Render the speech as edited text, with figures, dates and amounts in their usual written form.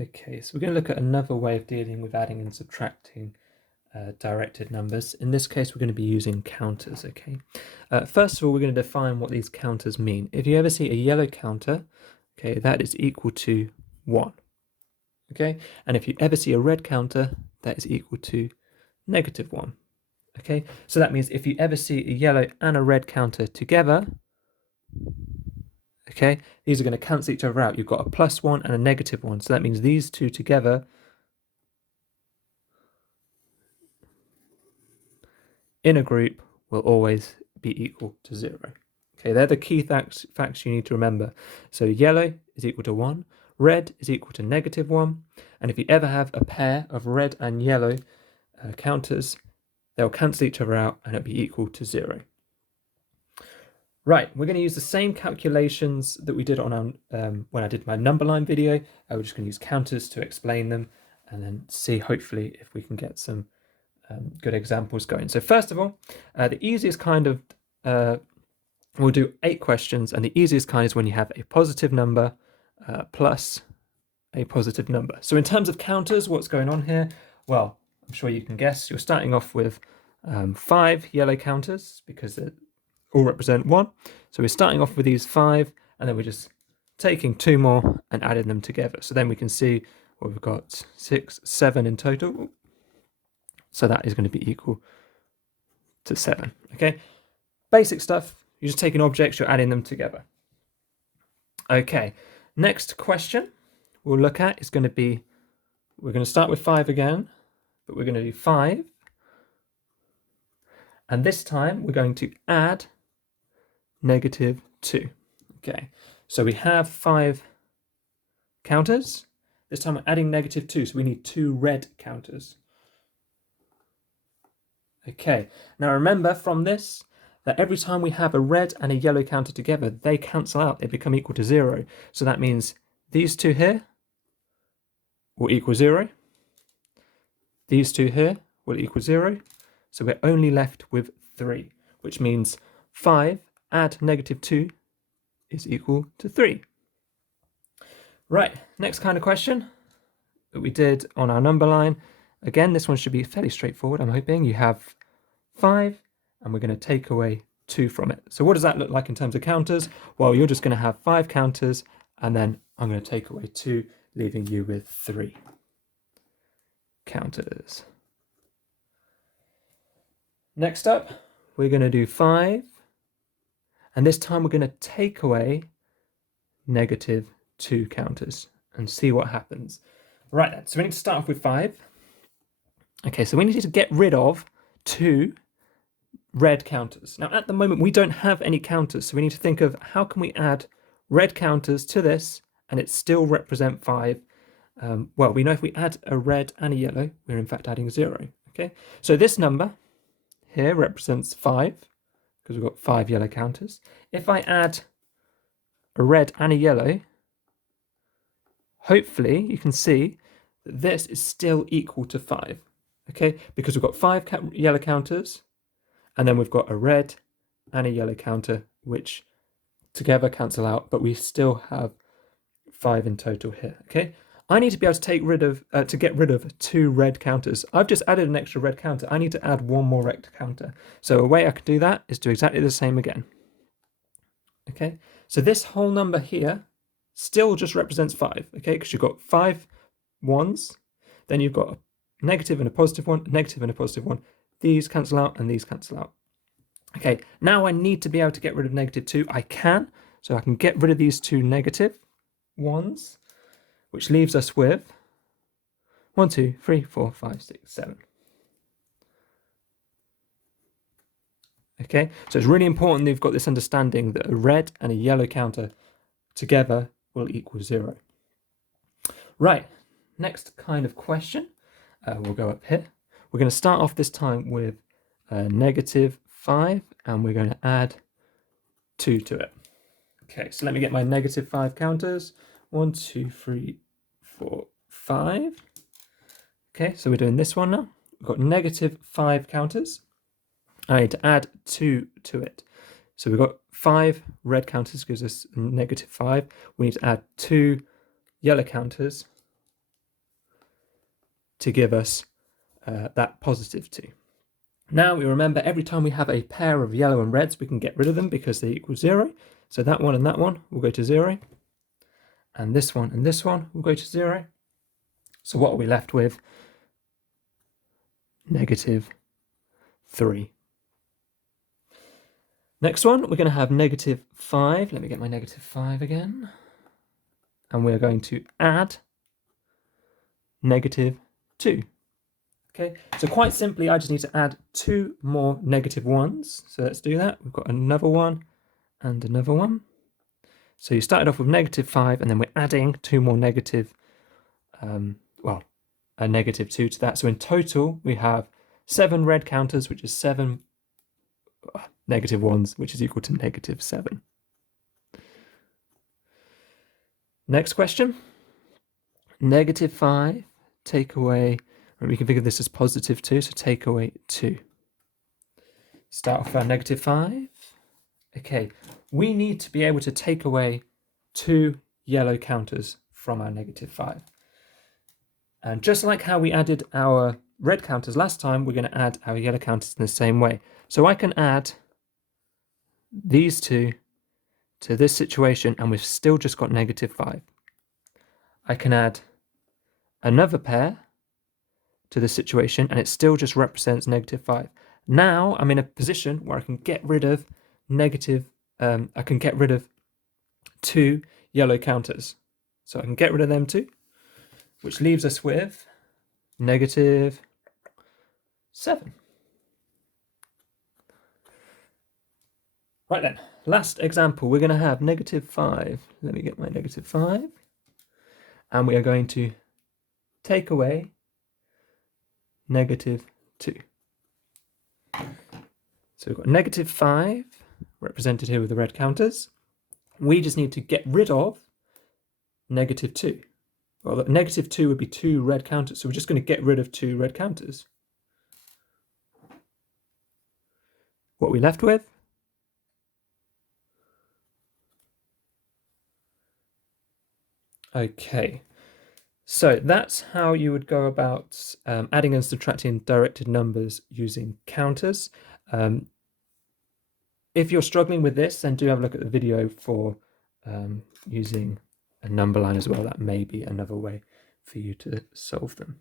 Okay, so we're going to look at another way of dealing with adding and subtracting directed numbers. In this case, we're going to be using counters, okay? First of all, we're going to define what these counters mean. If you ever see a yellow counter, okay, that is equal to 1, okay? And if you ever see a red counter, that is equal to -1, okay? So that means if you ever see a yellow and a red counter together, okay, these are going to cancel each other out. You've got a +1 and a -1, so that means these two together in a group will always be equal to 0. Okay, they're the key facts you need to remember. So yellow is equal to 1, red is equal to -1, and if you ever have a pair of red and yellow counters, they'll cancel each other out and it'll be equal to 0. Right, we're going to use the same calculations that we did on our, when I did my number line video. We're just going to use counters to explain them and then see hopefully if we can get some good examples going. So first of all, the easiest kind of, we'll do 8 questions, and the easiest kind is when you have a positive number plus a positive number. So in terms of counters, what's going on here? Well, I'm sure you can guess. You're starting off with 5 yellow counters because they all represent 1. So we're starting off with these 5, and then we're just taking 2 more and adding them together. So then we can see well, we've got 6, 7 in total. So that is going to be equal to 7. Okay, basic stuff. You're just taking objects, you're adding them together. Okay, next question we'll look at is going to be, we're going to start with 5 again, but we're going to do 5. And this time we're going to add -2. Okay, so we have 5 counters. This time we're adding -2, so we need 2 red counters. Okay, now remember from this that every time we have a red and a yellow counter together, they cancel out, they become equal to 0. So that means these 2 here will equal 0. These 2 here will equal 0. So we're only left with 3, which means 5 add -2 is equal to 3. Right, next kind of question that we did on our number line. Again, this one should be fairly straightforward, I'm hoping. You have 5, and we're going to take away 2 from it. So what does that look like in terms of counters? Well, you're just going to have 5 counters, and then I'm going to take away 2, leaving you with 3 counters. Next up, we're going to do 5, and this time we're going to take away -2 counters and see what happens. Right then, so we need to start off with 5. Okay, so we need to get rid of 2 red counters. Now at the moment we don't have any counters, so we need to think of how can we add red counters to this and it still represent 5. Well, we know if we add a red and a yellow, we're in fact adding 0. Okay, so this number here represents 5 because we've got 5 yellow counters. If I add a red and a yellow, hopefully you can see that this is still equal to 5. Okay, because we've got 5 yellow counters, and then we've got a red and a yellow counter, which together cancel out, but we still have 5 in total here. Okay, I need to be able to get rid of 2 red counters. I've just added an extra red counter. I need to add 1 more red counter. So a way I can do that is do exactly the same again. Okay, so this whole number here still just represents 5. Okay, because you've got 5 ones, then you've got a negative and a positive one, a negative and a positive one. These cancel out and these cancel out. Okay, now I need to be able to get rid of -2. I can, so I can get rid of these 2 negative ones, which leaves us with 1, 2, 3, 4, 5, 6, 7. Okay, so it's really important that you've got this understanding that a red and a yellow counter together will equal 0. Right, next kind of question. We'll go up here. We're going to start off this time with -5, and we're going to add 2 to it. Okay, so let me get my -5 counters. 1, 2, 3, 4, 5. Okay, so we're doing this one now. We've got -5 counters. I need to add 2 to it. So we've got 5 red counters, gives us -5. We need to add 2 yellow counters, to give us that positive 2. Now we remember every time we have a pair of yellow and reds, we can get rid of them because they equal 0. So that one and that one will go to 0. And this one will go to 0. So what are we left with? -3. Next one, we're going to have -5. Let me get my -5 again. And we're going to add -2. Okay, so quite simply, I just need to add 2 more -1s. So let's do that. We've got another one and another one. So you started off with -5, and then we're adding 2 more a -2 to that. So in total, we have 7 red counters, which is 7 -1s, which is equal to -7. Next question. -5, take away, and we can think of this as +2, so take away 2. Start off our -5. Okay, we need to be able to take away 2 yellow counters from our -5. And just like how we added our red counters last time, we're going to add our yellow counters in the same way. So I can add these 2 to this situation, and we've still just got -5. I can add another pair to this situation, and it still just represents -5. Now I'm in a position where I can get rid of I can get rid of 2 yellow counters. So I can get rid of them too, which leaves us with -7. Right then, last example, we're going to have -5. Let me get my -5. And we are going to take away -2. So we've got -5 represented here with the red counters. We just need to get rid of -2. Well, the -2 would be 2 red counters, so we're just going to get rid of 2 red counters. What are we left with? Okay, so that's how you would go about adding and subtracting directed numbers using counters. If you're struggling with this, then do have a look at the video for using a number line as well. That may be another way for you to solve them.